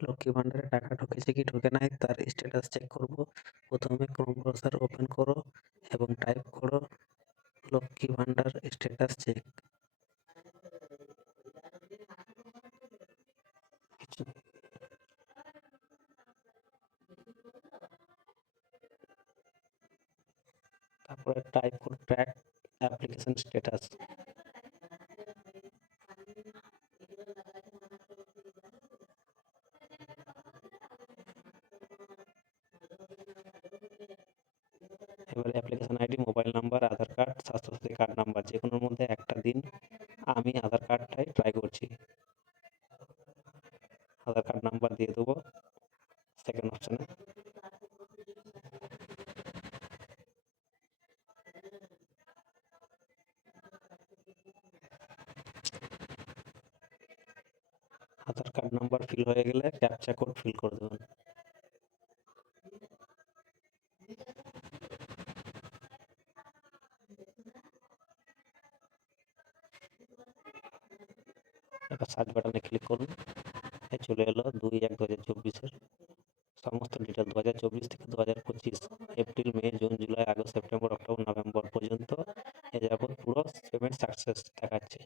লক্ষ্মী ভান্ডারে টাকা ঢুকেছে কি ঢোকে নাই, তার স্ট্যাটাস চেক করব। প্রথমে ক্রোম ব্রাউজার ওপেন করো এবং টাইপ করো লক্ষ্মী ভান্ডার স্ট্যাটাস চেক তারপরে টাইপ করো ট্র্যাক অ্যাপ্লিকেশন স্ট্যাটাস এবারে application ID mobile number Aadhaar card Swasthyasathi card number যে কোনোর মধ্যে একটা দিন আমি আধার কার্ডটাই ট্রাই করছি। আধার কার্ড নাম্বার দিয়ে দেবো সেকেন্ড অপশানে আধার কার্ড নাম্বার ফিল হয়ে গেলে ক্যাপচা কোড ফিল করে দেবেন। এবার সার্চ বাটনে ক্লিক করুন। চলে এলো দুই এক দু হাজার চব্বিশের। সমস্ত ডিটেল দু হাজার চব্বিশ থেকে দু হাজার পঁচিশ। April May June July August September October November পর্যন্ত এ যাবৎ পুরো পেমেন্ট সাকসেস দেখাচ্ছে।